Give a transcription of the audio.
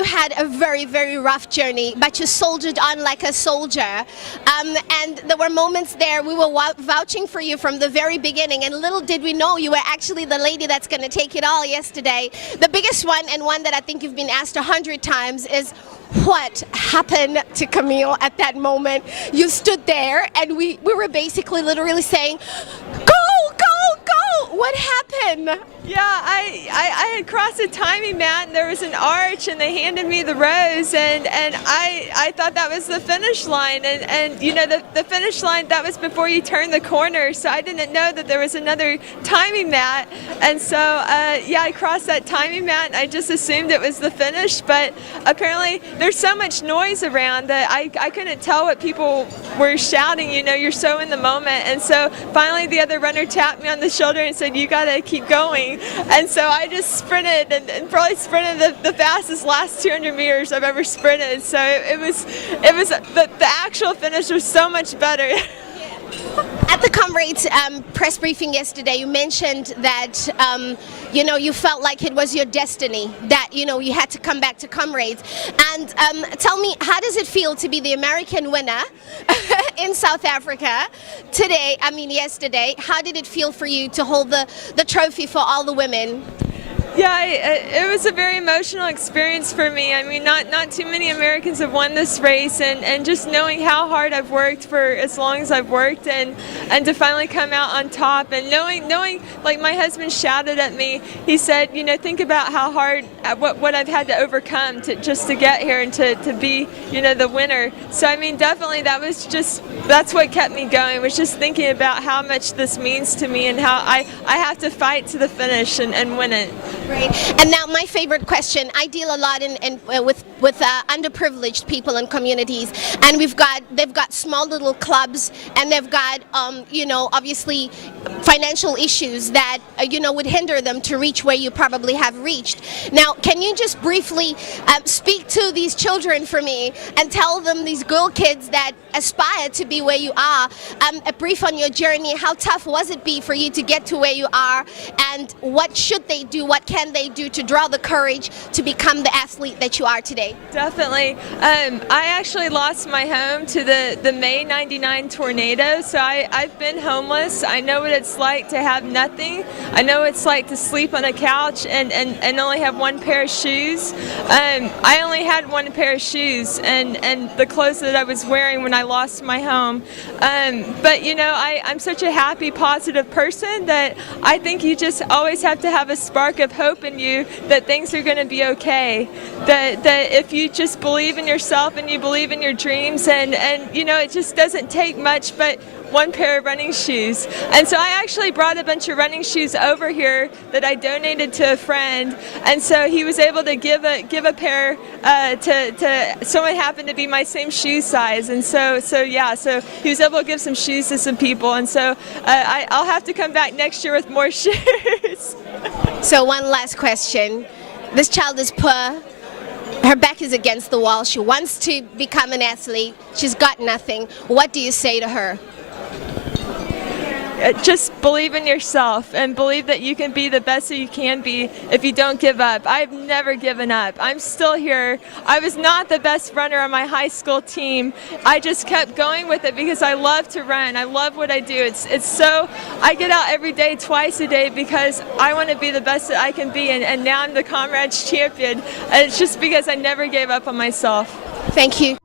you had a very, very rough journey, but you soldiered on like a soldier. And there were moments there we were vouching for you from the very beginning, and little did we know you were actually the lady that's going to take it all yesterday. The biggest one, and one that I think you've been asked 100 times, is what happened to Camille at that moment? You stood there and we were basically literally saying, go, go, go! What happened? Yeah, I had crossed a timing mat and there was an arch and they handed me the rose and I thought that was the finish line and you know the finish line, that was before you turn the corner, so I didn't know that there was another timing mat, and so yeah, I crossed that timing mat and I just assumed it was the finish, but apparently there's so much noise around that I couldn't tell what people were shouting, you know, you're so in the moment, and so finally the other runner tapped me on the shoulder and said, you gotta keep going. And so I just sprinted and probably sprinted the fastest last 200 meters I've ever sprinted. So it was the actual finish was so much better. At the Comrades press briefing yesterday, you mentioned that you know, you felt like it was your destiny, that you know you had to come back to Comrades. And tell me, how does it feel to be the American winner in South Africa today? I mean, yesterday. How did it feel for you to hold the trophy for all the women? Yeah, it was a very emotional experience for me. I mean, not too many Americans have won this race, and just knowing how hard I've worked for as long as I've worked, and to finally come out on top, and knowing like my husband shouted at me, he said, you know, think about how hard, what I've had to overcome just to get here and to be, you know, the winner. So I mean, definitely that's what kept me going, was just thinking about how much this means to me and how I have to fight to the finish and win it. Great. And now my favorite question. I deal a lot with underprivileged people and communities, and they've got small little clubs, and they've got you know, obviously financial issues that you know would hinder them to reach where you probably have reached. Now, can you just briefly speak to these children for me and tell them, these girl kids that aspire to be where you are, a brief on your journey? How tough was it for you to get to where you are, and what should they do, what can they do to draw the courage to become the athlete that you are today? Definitely. I actually lost my home to the May '99 tornado, so I've been homeless. I know what it's like to have nothing. I know what it's like to sleep on a couch and only have one pair of shoes. I only had one pair of shoes and the clothes that I was wearing when I lost my home. But you know, I'm such a happy, positive person that I think you just always have to have a spark of hope in you that things are going to be okay. That if you just believe in yourself and you believe in your dreams, and you know, it just doesn't take much but one pair of running shoes. And so I actually brought a bunch of running shoes over here that I donated to a friend, and so he was able to give a pair to someone happened to be my same shoe size, and so yeah, so he was able to give some shoes to some people, and so I'll have to come back next year with more shoes. So one last question. This child is poor. Her back is against the wall. She wants to become an athlete. She's got nothing. What do you say to her? Just believe in yourself and believe that you can be the best that you can be if you don't give up. I've never given up. I'm still here. I was not the best runner on my high school team. I just kept going with it because I love to run. I love what I do. It's so, I get out every day, twice a day, because I want to be the best that I can be, and now I'm the Comrades champion. And it's just because I never gave up on myself. Thank you.